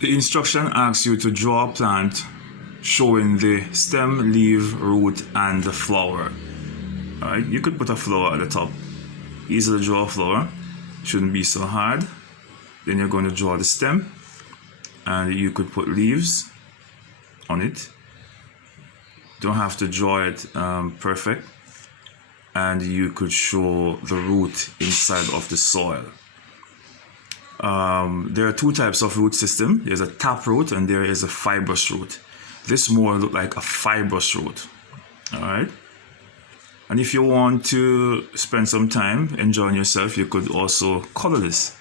The instruction asks you to draw a plant showing the stem, leaf, root, and the flower. Alright, you could put a flower at the top. Easily draw a flower. Shouldn't be so hard. Then you're going to draw the stem, and you could put leaves on it. Don't have to draw it perfect. And you could show the root inside of the soil. There are two types of root system. There's a tap root and there is a fibrous root. This more look like a fibrous root. All right. And if you want to spend some time enjoying yourself, you could also color this.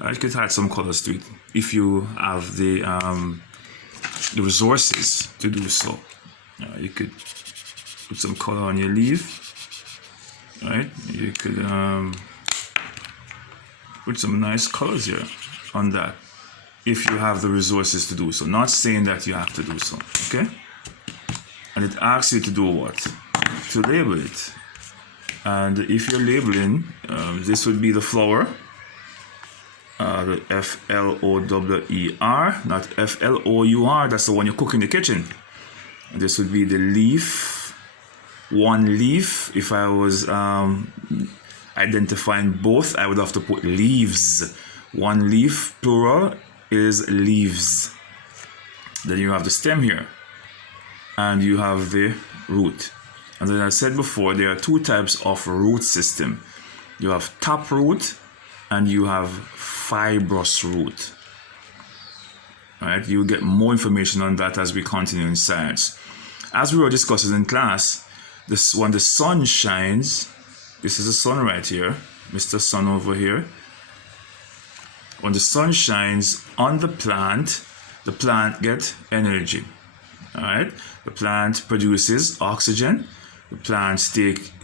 You could add some colors to it if you have the resources to do so. You could put some color on your leaf. Right? You could put some nice colors here on that if you have the resources to do so. Not saying that you have to do so. Okay? And it asks you to do what? To label it. And if you're labeling, this would be the flower, the F-L-O-W-E-R, not F-L-O-U-R, that's the one you cook in the kitchen. And this would be the leaf, one leaf. If I was identifying both, I would have to put leaves. One leaf, plural, is leaves. Then you have the stem here, and you have the root. And as I said before, there are two types of root system. You have tap root and you have fibrous root. All right, you'll get more information on that as we continue in science. As we were discussing in class, when the sun shines, this is the sun right here, Mr. Sun over here. When the sun shines on the plant gets energy. All right, the plant produces oxygen. The plant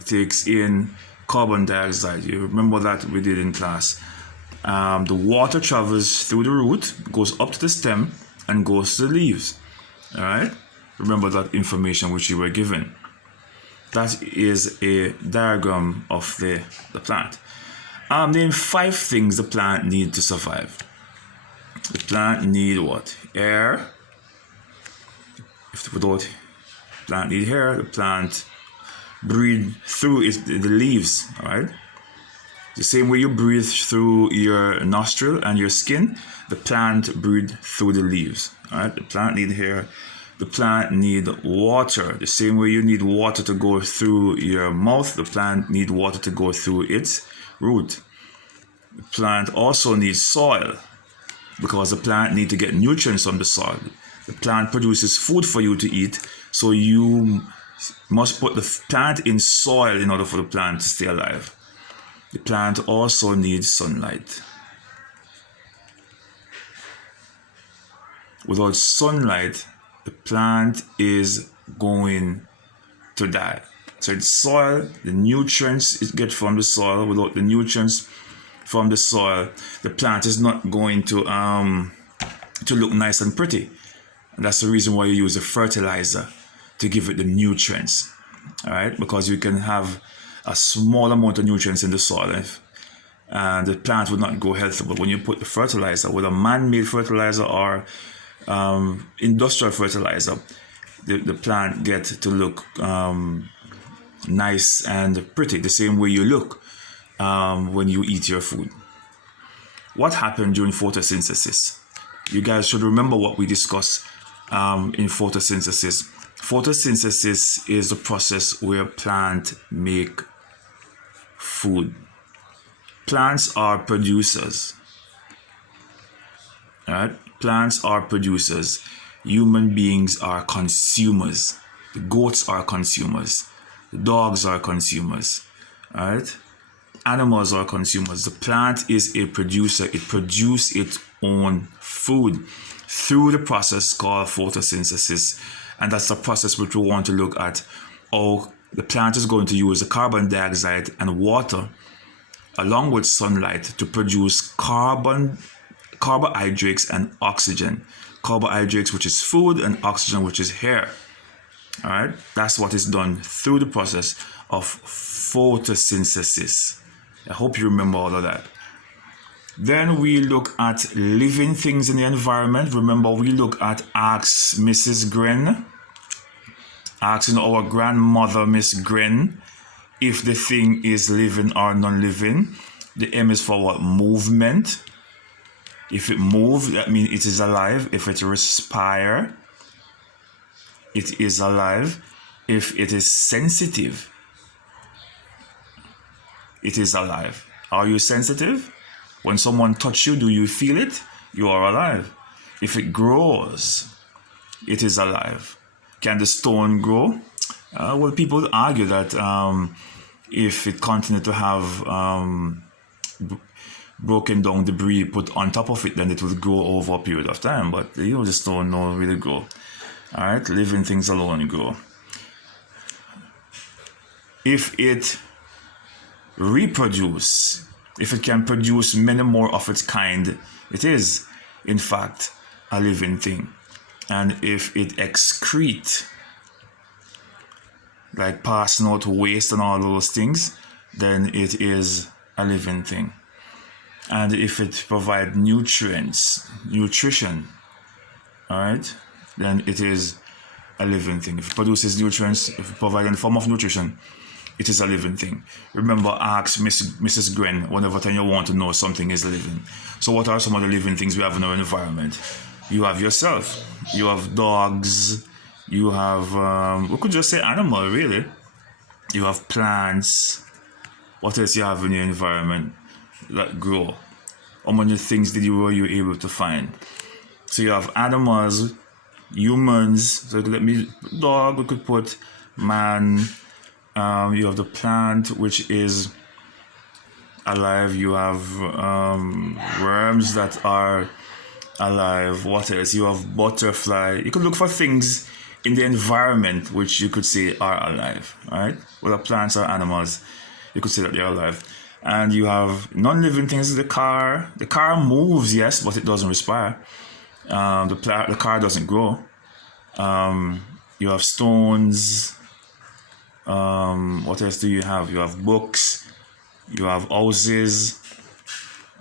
takes in carbon dioxide. You remember that we did in class. The water travels through the root, goes up to the stem, and goes to the leaves. All right. Remember that information which you were given. That is a diagram of the plant. Name 5 things the plant needs to survive. The plant needs what? Air. If without plant need air, the plant breathe through the leaves. All right. The same way you breathe through your nostril and your skin, the plant breathe through the leaves. All right. The plant need air. The plant need water. The same way you need water to go through your mouth, the plant need water to go through its root. The plant also needs soil because the plant need to get nutrients from the soil. The plant produces food for you to eat, so you must put the plant in soil in order for the plant to stay alive. The plant also needs sunlight. Without sunlight, the plant is going to die. So it's soil, the nutrients it gets from the soil. Without the nutrients from the soil, the plant is not going to look nice and pretty. And that's the reason why you use a fertilizer to give it the nutrients. All right, because you can have a small amount of nutrients in the soil, and the plant would not grow healthy. But when you put the fertilizer, with a man-made fertilizer or industrial fertilizer, the plant gets to look nice and pretty, the same way you look when you eat your food. What happened during photosynthesis? You guys should remember what we discussed in photosynthesis. Photosynthesis is the process where plants make food. Plants are producers. All right? Plants are producers. Human beings are consumers. The goats are consumers. The dogs are consumers. All right? Animals are consumers. The plant is a producer. It produces its own food through the process called photosynthesis. And that's the process which we want to look at. How the plant is going to use the carbon dioxide and water along with sunlight to produce carbohydrates and oxygen. Carbohydrates, which is food, and oxygen, which is air. All right, that's what is done through the process of photosynthesis. I hope you remember all of that. Then we look at living things in the environment. Remember, we look at Ask Mrs. Gren, asking our grandmother, Miss Gren, if the thing is living or non-living. The M is for what? Movement. If it moves, that means it is alive. If it respire, it is alive. If it is sensitive, it is alive. Are you sensitive? When someone touches you, do you feel it? You are alive. If it grows, it is alive. Can the stone grow? Well, people argue that if it continues to have broken down debris put on top of it, then it will grow over a period of time. But the stone don't really grow. All right, living things alone grow. If it reproduce, if it can produce many more of its kind, it is, in fact, a living thing. And if it excrete, like passing out waste and all those things, then it is a living thing. And if it provides nutrition, all right, then it is a living thing. If it produces nutrients, if it provides any form of nutrition, it is a living thing. Remember, ask Mrs. Gren whenever time you want to know something is living. So what are some of the living things we have in our environment? You have yourself. You have dogs. You have, we could just say animal, really. You have plants. What else you have in your environment that grow? How many things were you able to find? So you have animals, humans. So dog, we could put man. You have the plant, which is alive. You have worms that are alive. What else? You have butterfly. You could look for things in the environment which you could say are alive. All right? Whether plants or animals, you could say that they're alive. And you have non-living things. The car. The car moves, yes, but it doesn't respire. The car doesn't grow. You have stones. What else do you have? You have books, you have houses.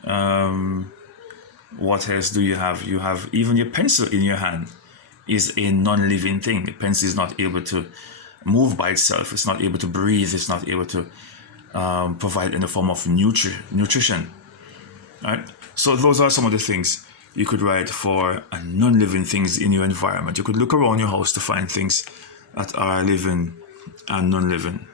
What else do you have? You have even your pencil in your hand is a non-living thing. The pencil is not able to move by itself. It's not able to breathe. It's not able to provide any form of nutrition. All right. So those are some of the things you could write for non-living things in your environment. You could look around your house to find things that are living and non-living.